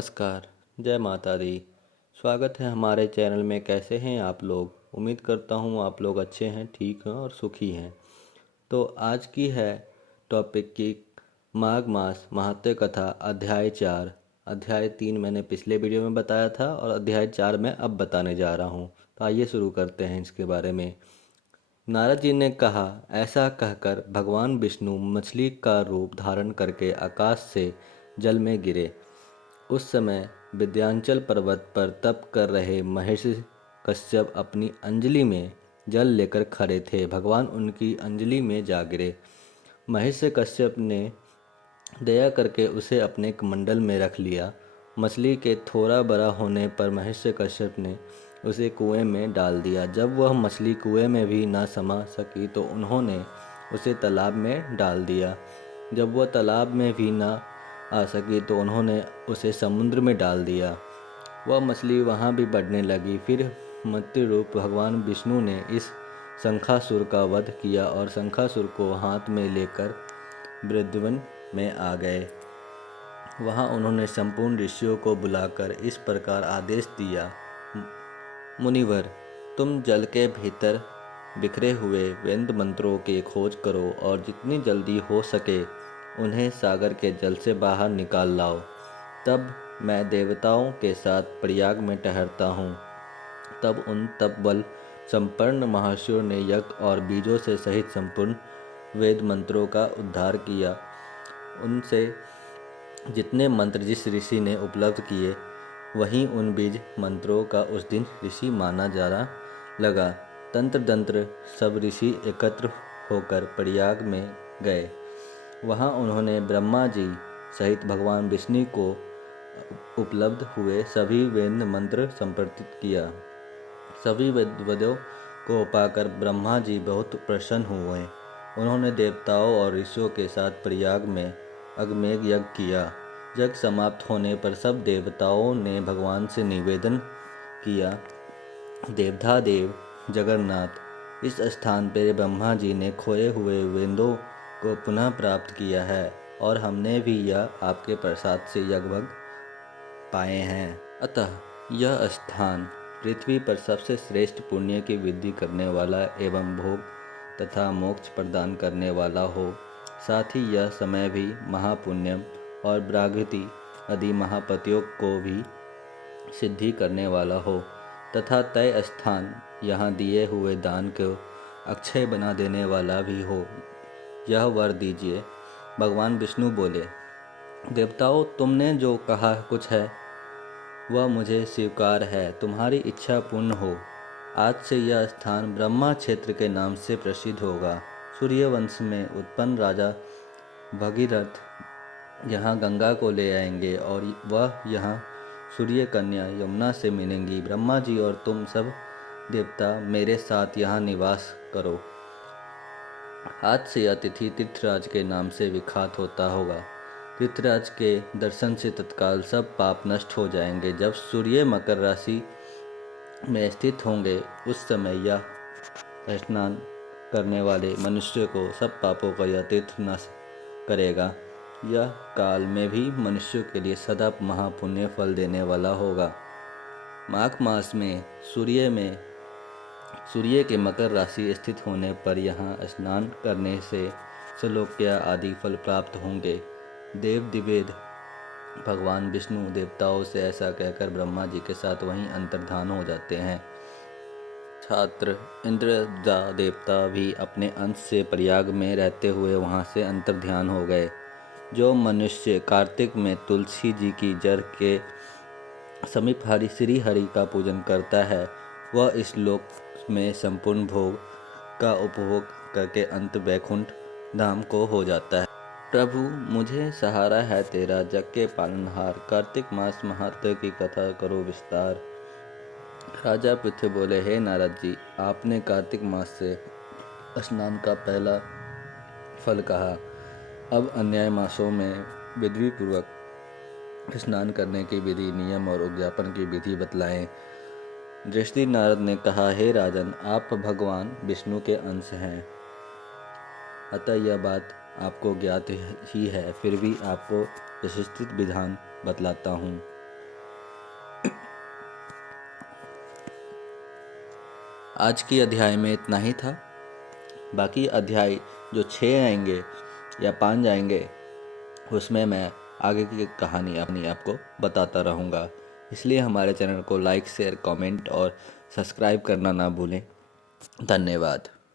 नमस्कार। जय माता दी। स्वागत है हमारे चैनल में। कैसे हैं आप लोग? उम्मीद करता हूँ आप लोग अच्छे हैं, ठीक हैं और सुखी हैं। तो आज की है टॉपिक की माघ मास महात्म्य कथा अध्याय 4। अध्याय 3 मैंने पिछले वीडियो में बताया था और अध्याय 4 मैं अब बताने जा रहा हूँ। तो आइए शुरू करते हैं इसके बारे में। नारद जी ने कहा, ऐसा कहकर भगवान विष्णु मछली का रूप धारण करके आकाश से जल में गिरे। उस समय विंध्याचल पर्वत पर तप कर रहे महर्षि कश्यप अपनी अंजलि में जल लेकर खड़े थे। भगवान उनकी अंजलि में जा गिरे। महर्षि कश्यप ने दया करके उसे अपने कमंडल में रख लिया। मछली के थोड़ा बड़ा होने पर महर्षि कश्यप ने उसे कुएं में डाल दिया। जब वह मछली कुएं में भी न समा सकी तो उन्होंने उसे तालाब में डाल दिया। जब वह तालाब में भी न आ सकी तो उन्होंने उसे समुद्र में डाल दिया। वह मछली वहाँ भी बढ़ने लगी। फिर मत्स्य रूप भगवान विष्णु ने इस शंखासुर का वध किया और शंखासुर को हाथ में लेकर वृंदावन में आ गए। वहाँ उन्होंने संपूर्ण ऋषियों को बुलाकर इस प्रकार आदेश दिया, मुनिवर, तुम जल के भीतर बिखरे हुए वेद मंत्रों की खोज करो और जितनी जल्दी हो सके उन्हें सागर के जल से बाहर निकाल लाओ। तब मैं देवताओं के साथ प्रयाग में ठहरता हूँ। तब उन तपबल संपन्न महर्षियों ने यज्ञ और बीजों से सहित संपूर्ण वेद मंत्रों का उद्धार किया। उनसे जितने मंत्र जिस ऋषि ने उपलब्ध किए वहीं उन बीज मंत्रों का उस दिन ऋषि माना जाना लगा। तंत्र तंत्र सब ऋषि एकत्र होकर प्रयाग में गए। वहाँ उन्होंने ब्रह्मा जी सहित भगवान विष्णु को उपलब्ध हुए सभी वेद मंत्र संप्रतित किया। सभी वेदों को पाकर ब्रह्मा जी बहुत प्रसन्न हुए। उन्होंने देवताओं और ऋषियों के साथ प्रयाग में अग्निमेघ यज्ञ किया। यज्ञ समाप्त होने पर सब देवताओं ने भगवान से निवेदन किया, देवतादेव जगन्नाथ, इस स्थान पर ब्रह्मा जी ने खोए हुए वेदों को पुनः प्राप्त किया है और हमने भी यह आपके प्रसाद से यज्ञ पाए हैं। अतः यह स्थान पृथ्वी पर सबसे श्रेष्ठ पुण्य की वृद्धि करने वाला एवं भोग तथा मोक्ष प्रदान करने वाला हो। साथ ही यह समय भी महापुण्यम और ब्राह्मति आदि महापतियों को भी सिद्धि करने वाला हो तथा तय स्थान यहाँ दिए हुए दान को अक्षय बना देने वाला भी हो। यह वर दीजिए। भगवान विष्णु बोले, देवताओं, तुमने जो कहा कुछ है वह मुझे स्वीकार है। तुम्हारी इच्छा पूर्ण हो। आज से यह स्थान ब्रह्मा क्षेत्र के नाम से प्रसिद्ध होगा। सूर्यवंश में उत्पन्न राजा भगीरथ यहाँ गंगा को ले आएंगे और वह यहाँ सूर्य कन्या यमुना से मिलेंगी। ब्रह्मा जी और तुम सब देवता मेरे साथ यहाँ निवास करो। आज से यह तिथि तीर्थराज के नाम से विख्यात होता होगा। तीर्थराज के दर्शन से तत्काल सब पाप नष्ट हो जाएंगे। जब सूर्य मकर राशि में स्थित होंगे उस समय यह स्नान करने वाले मनुष्य को सब पापों का यह तीर्थ नाश करेगा। यह काल में भी मनुष्यों के लिए सदा महापुण्य फल देने वाला होगा। माघ मास में सूर्य के मकर राशि स्थित होने पर यहाँ स्नान करने से सलोक्या आदि फल प्राप्त होंगे। देव दिवेद भगवान विष्णु देवताओं से ऐसा कहकर ब्रह्मा जी के साथ वहीं अंतर्धान हो जाते हैं। छात्र इंद्र देवता भी अपने अंश से प्रयाग में रहते हुए वहां से अंतर्ध्यान हो गए। जो मनुष्य कार्तिक में तुलसी जी की जड़ के समीप श्री हरि का पूजन करता है वह इस लोक में संपूर्ण भोग का उपभोग करके अंत वैकुंठ धाम को हो जाता है। प्रभु, मुझे सहारा है तेरा जग के पालनहार। कार्तिक मास महात्म्य की कथा करो विस्तार। राजा पृथ्वी बोले, हे नारद जी, आपने कार्तिक मास से स्नान का पहला फल कहा। अब अन्य मासों में विधि पूर्वक स्नान करने की विधि, नियम और उद्यापन की विधि बतलाएं। दृष्टि नारद ने कहा, हे राजन, आप भगवान विष्णु के अंश हैं, अतः यह बात आपको ज्ञात ही है। फिर भी आपको विशिष्ट विधान बतलाता हूँ। आज की अध्याय में इतना ही था। बाकी अध्याय जो 6 आएंगे या 5 आएंगे उसमें मैं आगे की कहानी अपनी आपको बताता रहूँगा। इसलिए हमारे चैनल को लाइक शेयर कमेंट और सब्सक्राइब करना ना भूलें। धन्यवाद।